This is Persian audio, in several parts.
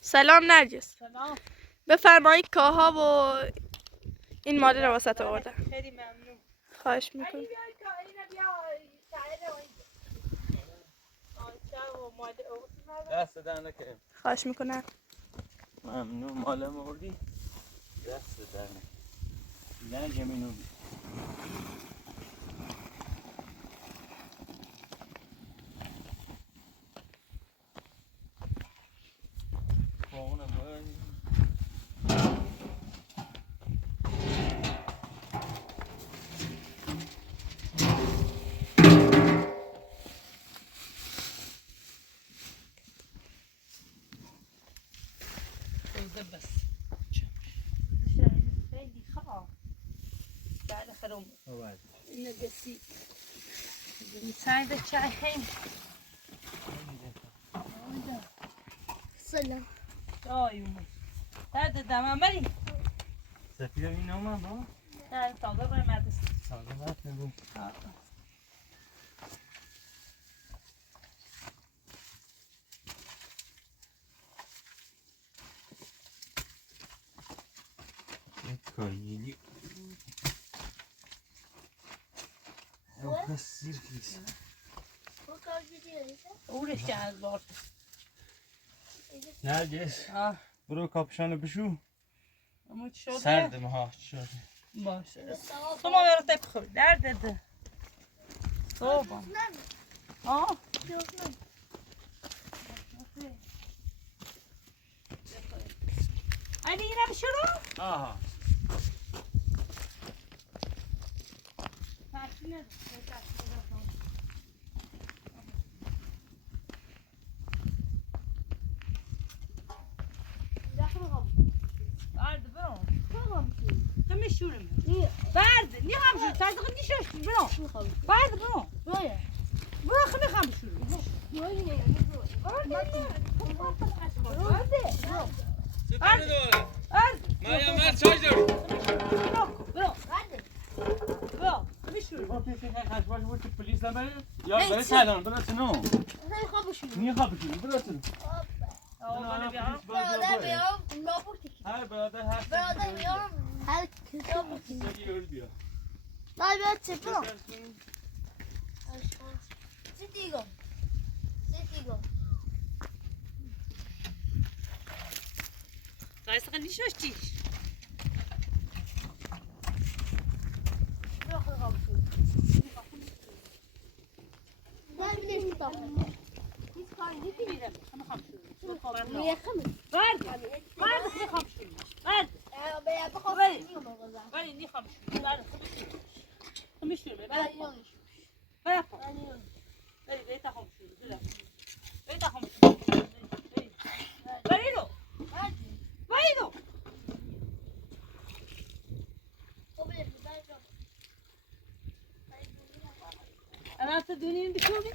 سلام نرجس. سلام. بفرمایید کاها و این ماده رو واسط آوردم. خیلی ممنون. خواهش میکنم. دست در نکنیم. خواهش میکنم. ممنون مال موردی. دست در نکنیم. نه جمینو بی. خواهونه باید بس خیلی خواه بعد خرم اینو بسی سعید چای سلام. چای اومد درد دمم بری سفیر این اومد با؟ نه تازه باید مدرسه تازه باید نگو کاییلی او سیر کلیسه اولش که از بار نرگس برو کاپشانو بشو اما چی شده؟ سردم ها شده باشه تو ما برو تک خوری درد ده صبح آه علی اینم شروع؟ آها برد برو تو میشورم برد نیخوام شور صدق نیشش برو برد برو برو خیلی میخوام شور ستاره داره برد مریم مرد چای داری برو برو میشور با پیش که خشباش بود که پلیس نبره یا برای سلام برو سنو نیخواه بشونی برو سنو برادر بیام نابوتی هر برادر هر برادر بیام هر کتاب سری بیا نه بیاد چه برام سیتیگو قایسق نیشش چیش نه بیدش کتاب هیچ کاری میرم میخوام شور برد میخوام شور برد بخواه ولی نیخوام شور برد میشور برد برد برید تا هم شور برید تا هم شور بریدو بریدو الان تو دونین بشوری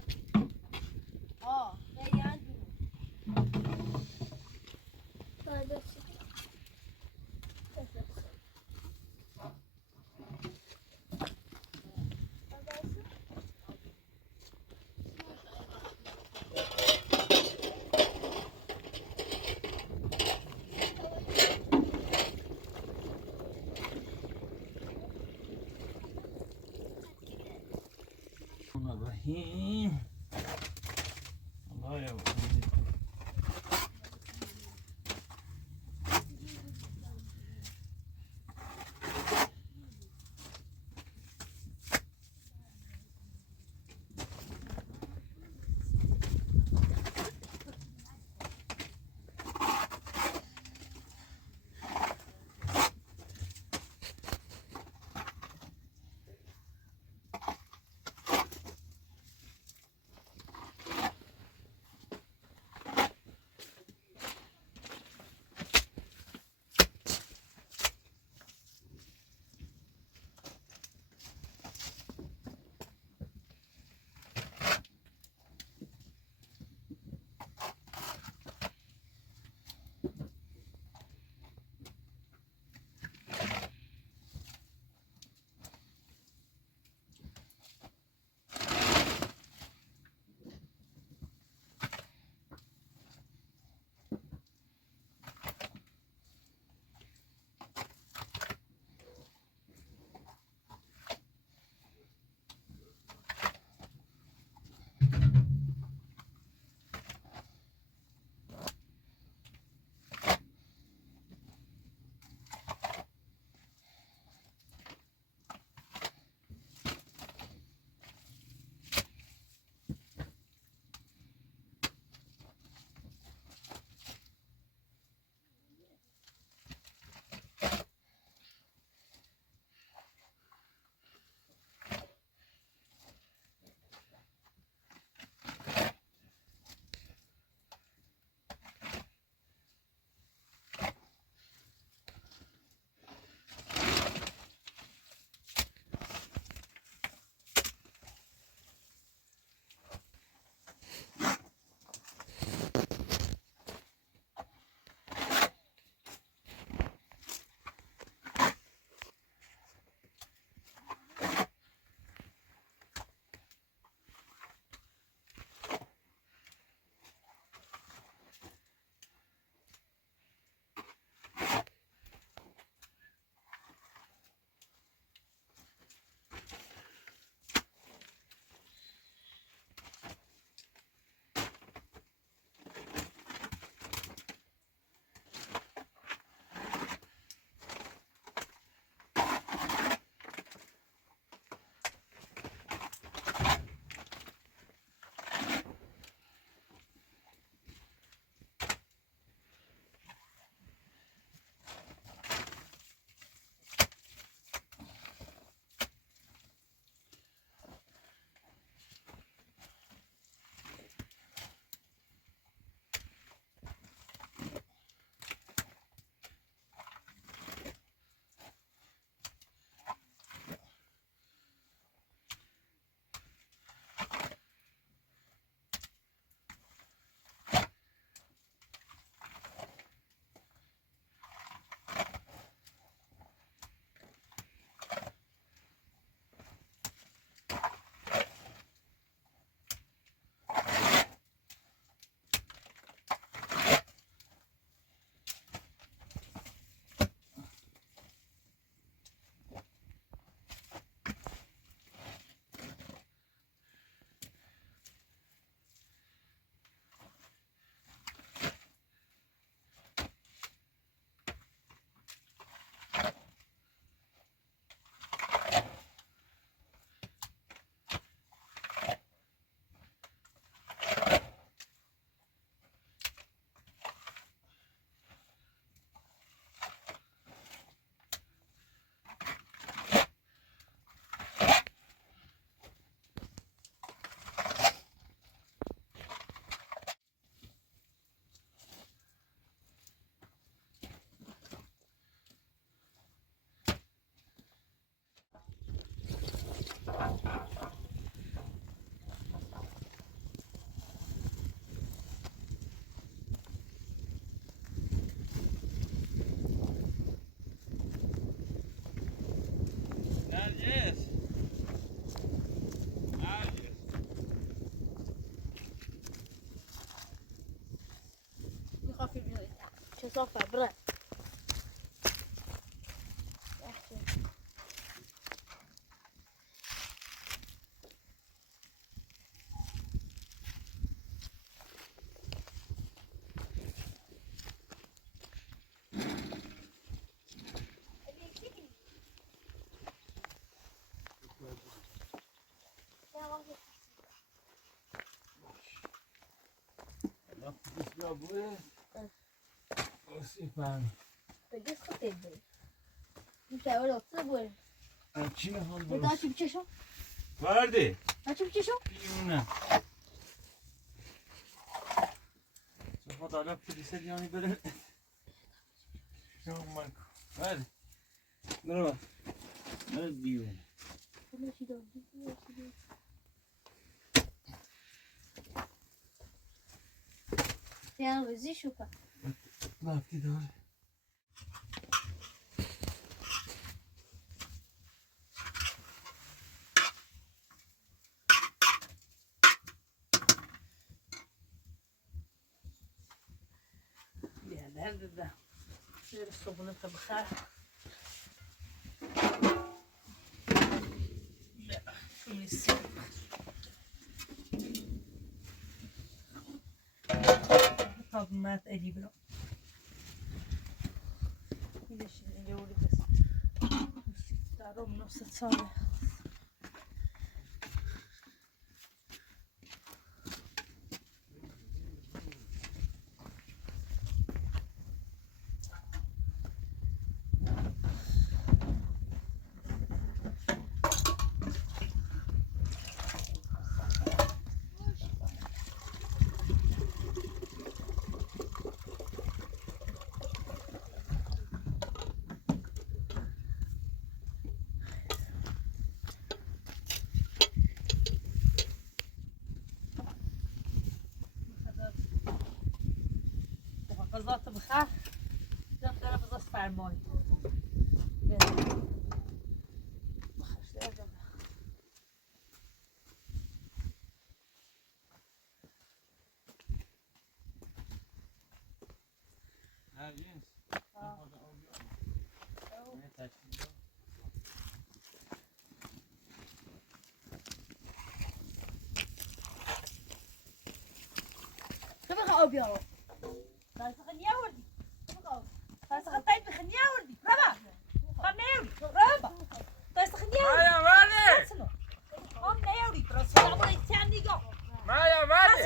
الرحیم الله یا صافي برا بسم الله سیفن بگیس خطه بری میشه اولا اطلاع بری چی میخوام بدا چی بچشم؟ وردی چی بچشم؟ بیونه چه خود حالا پلیس دیانی بره شما من وردی برو برو بیونه یعنی وزی شو کن رفتی داره بیا دردم زیر صبونه تا بخیر میسی تا مات ادی برو میشه اینجا ولی بس دارم نفس ساله غذات بخیر دم داره غذا فرمای تو بخواه بیارم تاسخ نیاوردی تاسخ تایید بخ نیاوردی ربا خم نیاوردی ربا تاسخ نیاوردی مایا وردی رسنو خم نیاوردی رسنو نبود ایتیان دیگه مایا وردی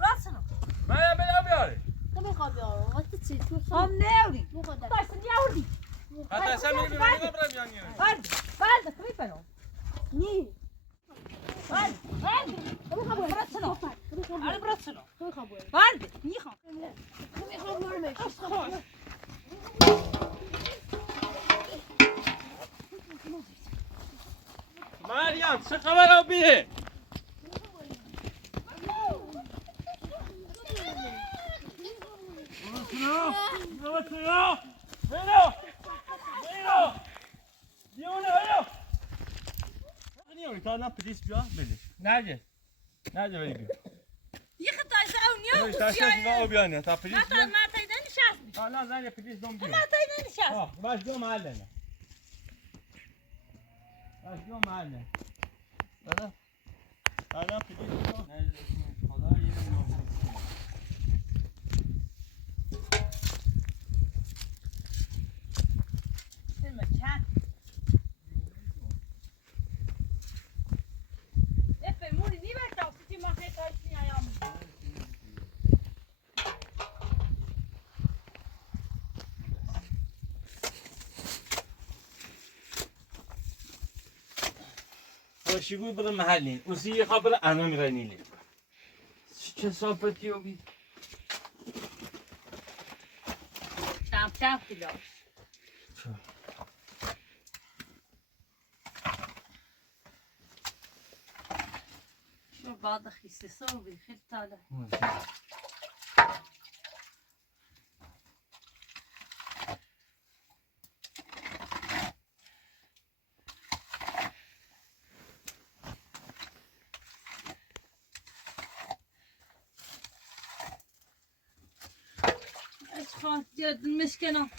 رسنو مایا بلا بیاری تو بخواه بیارم وقتی چی تو خم نیاوردی بخواه در تاسخ نیاوردی حتی اصلا میگی بیانی نبرم بیانی بعد کمی پنو نی بعد تو بخواه بیارم رسنو آره برسنو تو بخواه بیارم بعد میخوام تو بخواه بیارم مریم چه خبر آبی؟ تا پلیس بیا بده نجه ولی بیا یه خطای او نیو تا شش با بیانه تا پلیس مثلا بیا ما تایید نشست حالا زنگ پلیس دوم بیا ما تایید نشست باش دو محله باش دو محله بعدا پلیس بیا خدا یه المكان افهموني دي بقى توصيتي ما في قايسين ايام شگوی برای محلین اوسی خبر انا میرنیلی چه صافتی و بی شام كيلو شو بعض خيسي صوبي خير طالع خواهد جد المشکنه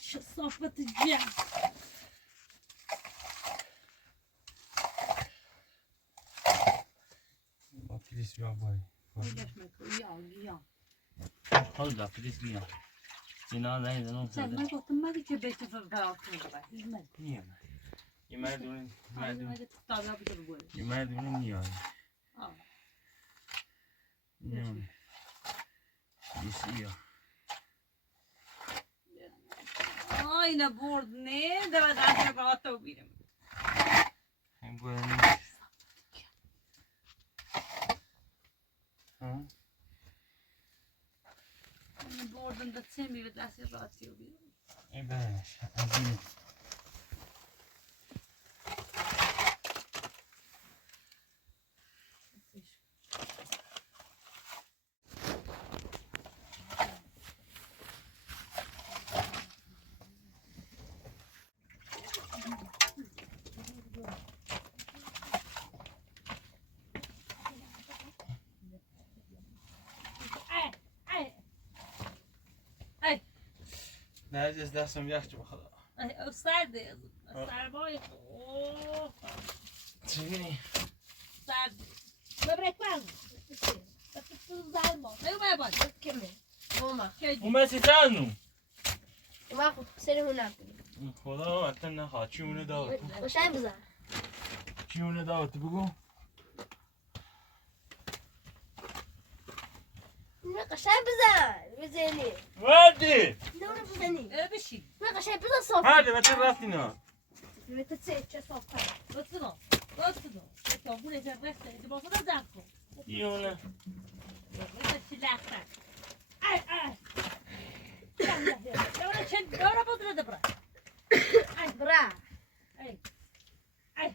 چه صافت جمع با پلیس بیا بایی خودش میکنی یا خود دا پلیس بیا اینا زنی زنون sen سرده ben gottum magi che bete ferratto vai نیه یه مردونه magi tutta da bir bu یه مردونه نیه ah نه پلیس بیا ay ne bord ne de ben daha ferratto birim این باید ne bordun da sen bir daha ferratto birim این برش از این نرجس دستم یخ جو بخدا ay serde sarbay oh چی بینی؟ serde ببرك معه بس ظالمه ايوه يا بابا كمل ماما اون بسی تنو ما اخذ سري هناك خدا حتی نخواه چی اونه داوت وش عم بزعل چی اونه داوت بگو قشاي بزعل بزيني ودی دورة بزيني بشي ما قشاي بزعل صوت هرده بچه رفتی نه تتسيت شو صوت بطلو تو بونه که رفته دی با خدا زد کن یونه بطلو چی لخته ای دورا چند دورا بطلو دبرا برا ای ای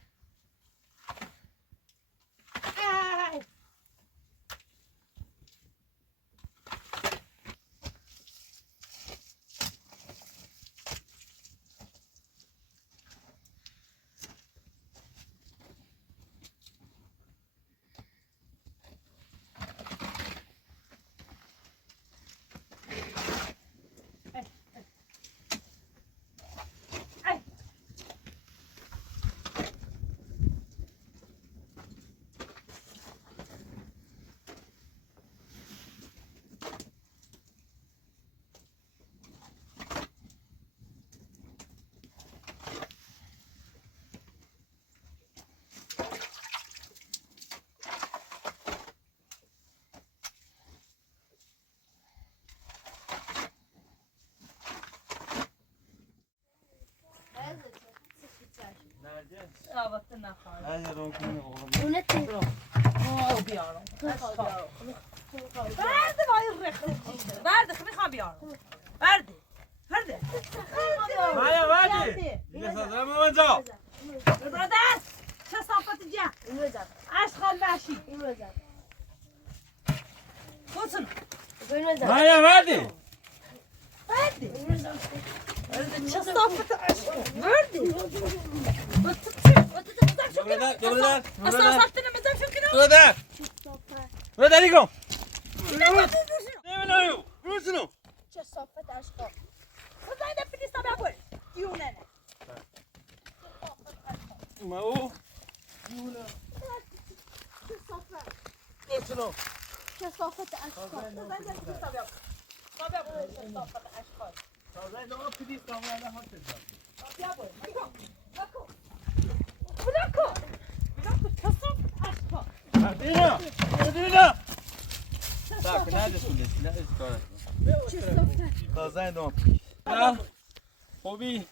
نرجس آبت نخواهد نرجس رو کنی oğlum ونتي آه بیارم برده وای رخت برده میخوام بیارم برده مایا ودی دیگه سازم اونجا برادر چه صافت جا الوزع اشغال باشی الوزع بوسن الوزع مایا ودی برده چه صافت اشغال برده بطلو شو برادر كده برادر اصلا صفتنا مزام شو كده برادر برادر دیگم نمیدونم نمیدونم برو شو صوت عشقا خدای نفیس تا بقول دیونه ما او شو صوت برو شو صوت عشقا خدای نفیس تا بقول تا بقول شو صافت اشغال تازه دو پلیس کاملا هات بزن بقول بلاکو کسب اشغال دینا دینا tak نرجس پلیس نرجس کار شو صوت تازه دو خوبی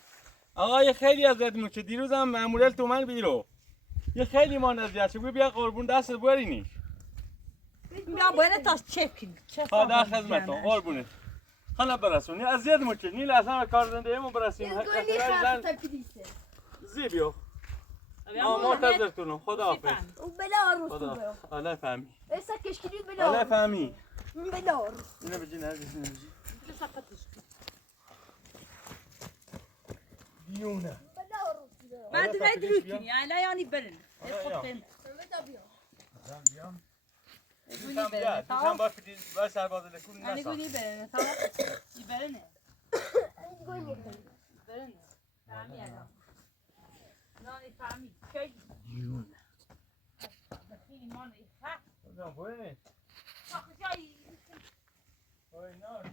آقا یه خیلی ازت میشه دیروزم مامورل تومن بیرو یه خیلی مان اذیت شد بیا قربون دست برینی بیا باید تا چپین خدا خدمتتون قربونت خاله برسونی اذیت میشه نیل اصلا کار زنده ایمو برسیم يقول لي خاف تبديسه زیبیو منتظرتونم خدا حافظ وبلا روس خدا الله فهمی هسه كشكلي الله بلا فهمی بلا روس اینو بجی نرجس اینو بجی دیونه بلا روس من دوی دروتین یعنی یعنی برن خودتن بدا بيو بیام گونی برنه تمام با سرباز لکون اینی گونی برنه تمام این برنه برنه فهمی الان نانی فهمی کی جون بخیلی مانه ها کجا برنه آخه جایی وای نه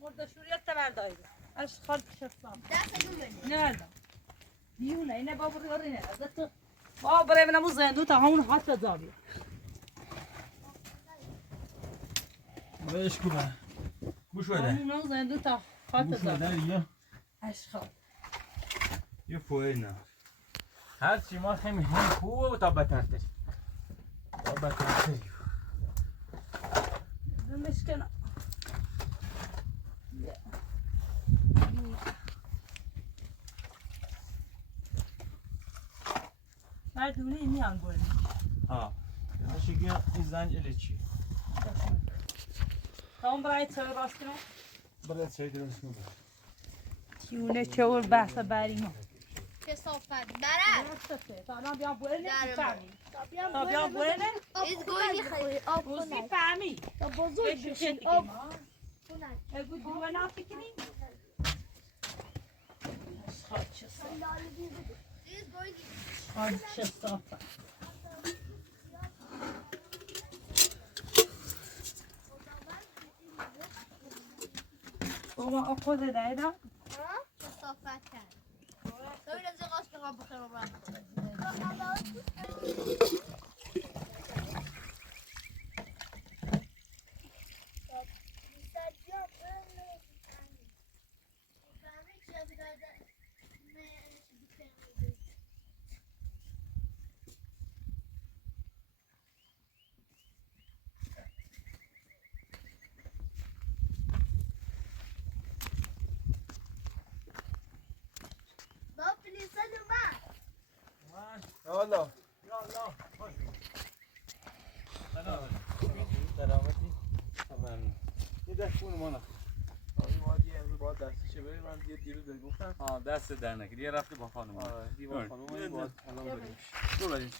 مرد شوریت تبردایی اشخاص شفتم دست گم نه دیونه اینه بابا ریاری نه ازت بابا برای منمو زندو تا همون حتی زاویه بهش کنه گوش بده همون زندو تا حتی گوش زاویه بده یا اشخاص یه پوی نه هر چی ما همین خوبه و تا بترتر تا بترتر مشکل مردونه این میان گل ها شگی این زنج الی چی تمام برای چه راست کنه برای چه درست می‌کنه تیونه چور بحث بریم کثافت برد درسته تا الان بیام برنه درم. فهمی بیام تا بیام برنه ایز گوی میخوری آب روزی کنن فهمی تا بزرگ چه بشین دیگه آب ما کنن اگه دو نفکنی اشخاص چه صافت ایز گوی چه صافت بابا خود دایدم کثافت کرد تو این از قاش که قاب بخیر بابا يلا يلا سلام سلامتی تمام یه دست خون ما نخور این وادی امروز باید دستیشه بریم من دیروز بهت گفتم دست در نکرد یه رفته با خانم دیوار خانم این باید الان بریم برو بریم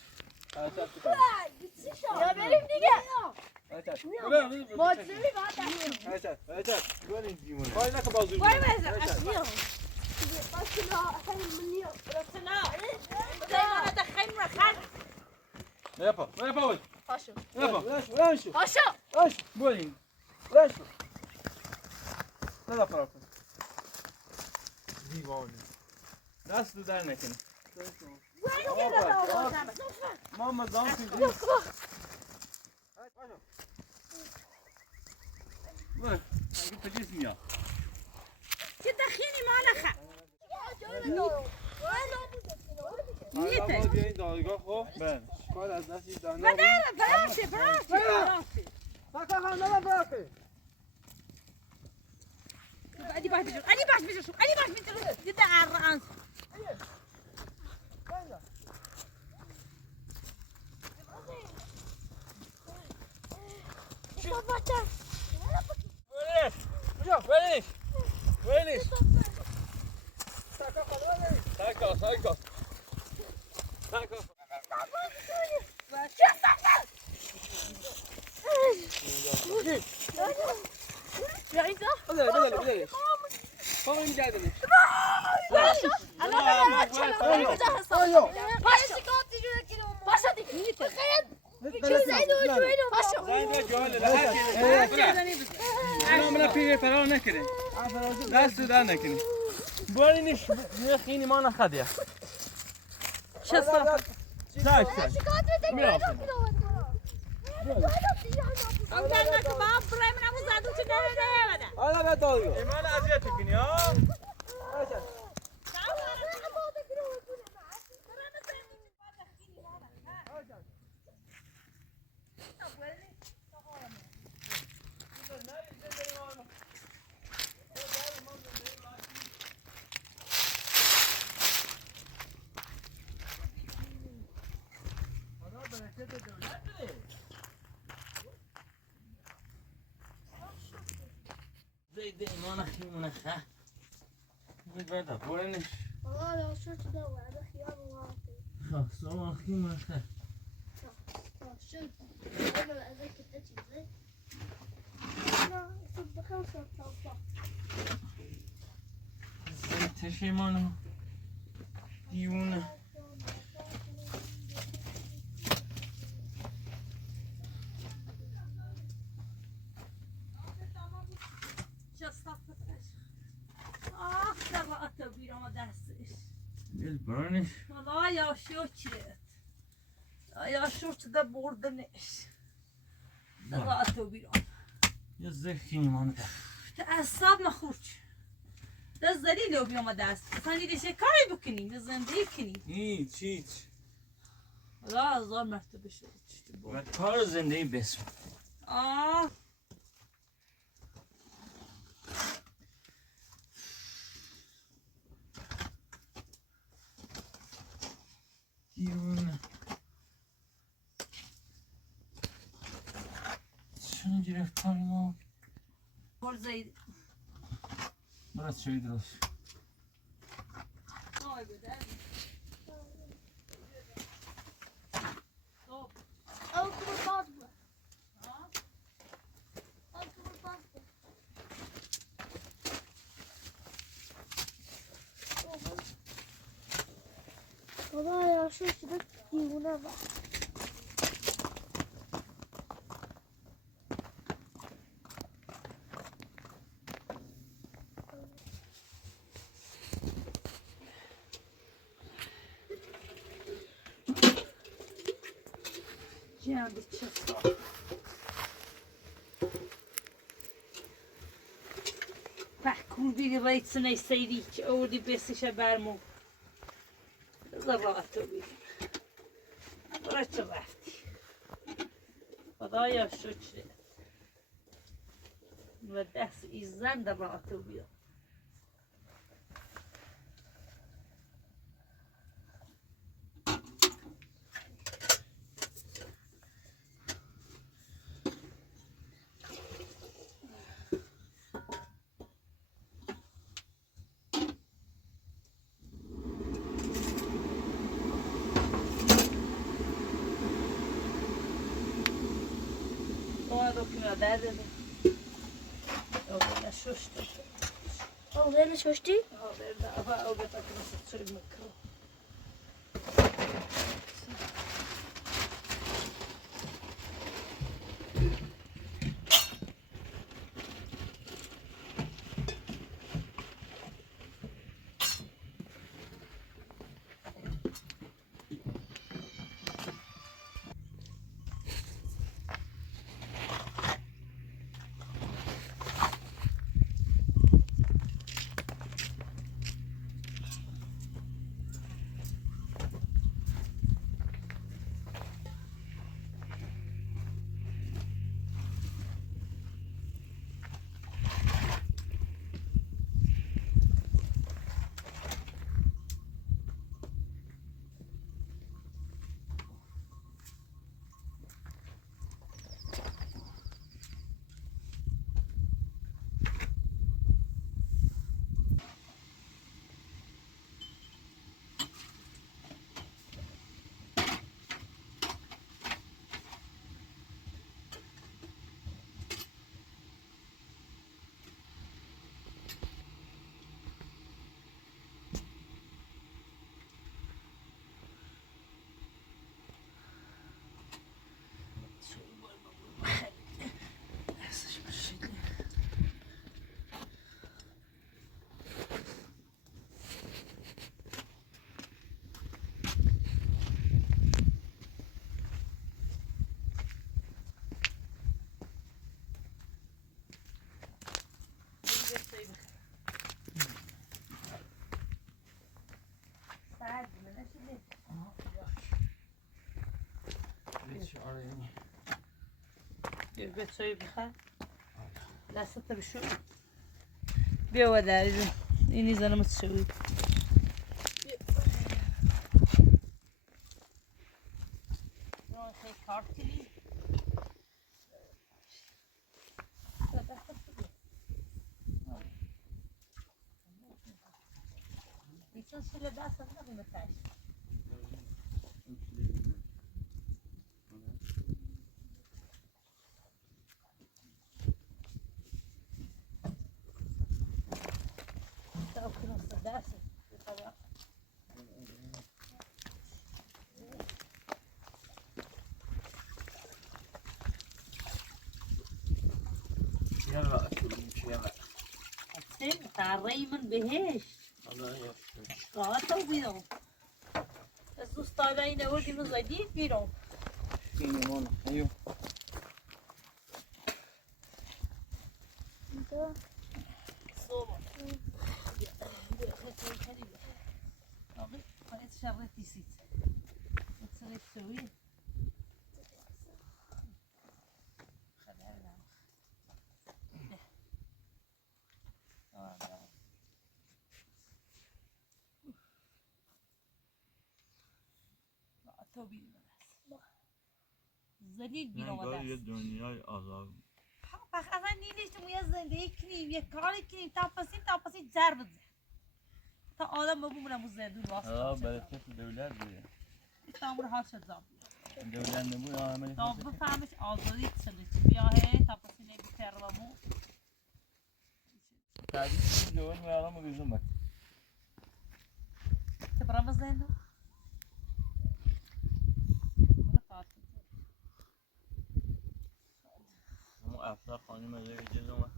یا بریم دیگه وای نکن بازور وای بزن اشیاء دایما دخل مرخل نپا نپا پاشو نپا پاشو بریم ندا فرار کن دیوانه دست در نکنی ما مزام کنیم برو اگه پجیس میاد که دخینی ما نخل ما بیاین دادگاه خب بله باید از دستی و دانا داره براشه علی باش بجور علی باش بجور علی باش بجور دیده عرقان وينش ساكا بدلش خب این جدیدش من پیری فرار نکنی دست در نکنی برینش خیلی ما نخدیه چه صافت ساک میرم او در نکه با برای من امو زدو چه نره بده حالا به دادگاه ایمان اذیت کنی ها زيد ایمان خیمونه خه بده برینش خواستم خیمونه خه شد انا ازاي كنت چیزی نه صد خمسة طاقة زیتشی منو دیونه. آه تا بیرام دستش دل برانش. والله یا شکرت یا شکر ده بردنش ده تو بیرام یه زخینی منو ده. تعصب نخورد ده زلیل بیام دست اصلا دیده چه کاری بکنیم ده زندگی کنیم هیچ والله هزار مرتبه شد و کار زندگی بسم. آه دیونه شنو گرفتاری ما پر زید برات چوی درست. آی بده او كبر باصبة او كبر باصبة والله يا شو كده ديونا بقى جان بتشفى بحكم بيجي بيت سنة يسيريك أولي بيسش برمو زرعته بيجي برش رفتي خدايا شكرت ودست إزن درعته بيجي داده او ششته او غير شوشتي او بتاكل تصير مكرو بتسوي بخير لا ستة بشو بيو داري إني زلمة تسوي Şöyle daha sonra bir mesaj. ذره من بهش قاطع بیرون از دوستان این وقتی مزدی بیرون اینه مانا ایو صوبه آقا خلاص شرطی سیت وتصير تسويه خليها توبي زليل بينا یه ودرس دنیای آزاد بخ اصلا نیلیش تو موی زندگی کنیم یه کاری کنیم تاپسی جر بزن تا آدم ببومونم و زندون واسه برای تو دولت بیره تامور هر شد زام دولت نبود عملی تا بفهمش آزادی چنه بیاهه تاپسی نمیترمو تعریف دول میارم و گزم بک تبرم زندون اون افرا خانم یه جزم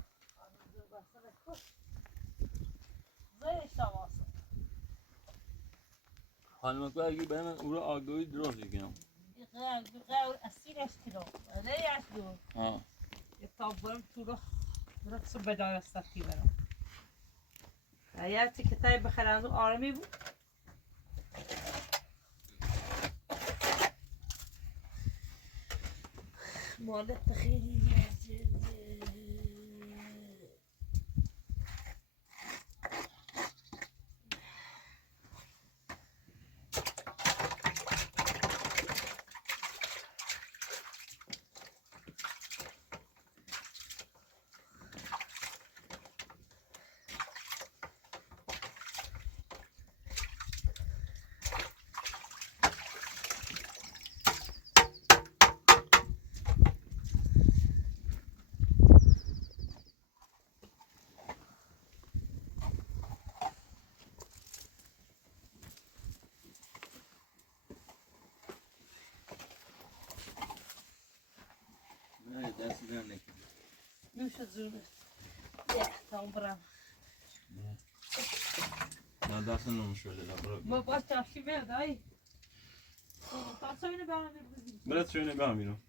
زیش تماسه خانم که اگه برای من او رو آگاهی درست بگم بغاو اسیرش کلو ریش دو ها یه تابرم تو رو درست بدای استفی برم یه کتای بخیر از اون آرمی بود مالت خیلی نه دست نکنه نوش زونه تام برم نه دست نمیشوله برو با باش تاشی بردای تاسو اینو برام بگوزی برات شو نگاه میرم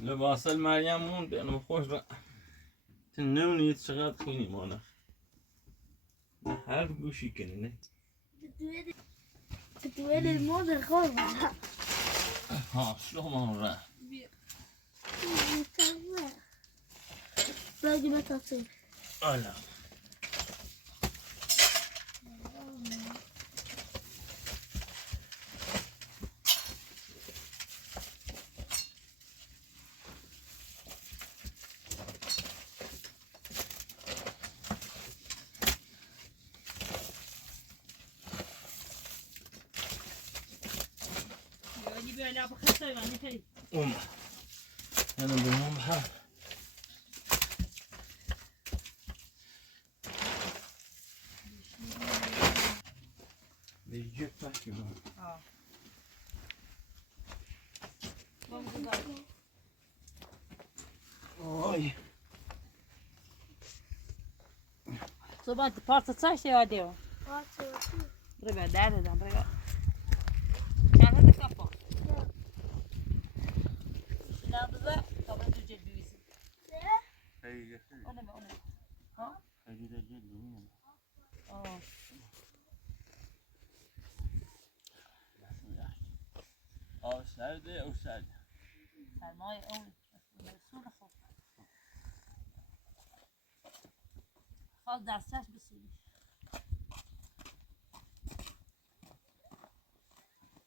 لباس مریم موند انا خوش را تنونی چقدر خیلی مانا هر گوشی کنه نه بتوالي الموضة خالص ها شلون را باقي ما تصير الا بیا بخیر من خیلی انا بنوم بحر بيجيب تحكي اه اوي صبح انت بارت صاش يا ديو ربع دار ده ربع كان هذا كفو لا بزا طبعا توجد بيسي هي انا ها هي ده جد اه او سرده او سرده سرمایه قوي مسؤول خب خلاص دستش بسوني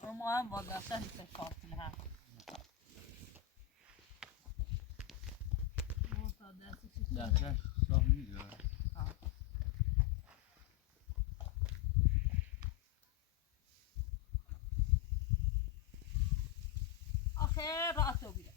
ما هم با دستش بسوني لها دستش صاف میگه آخر رأته بيده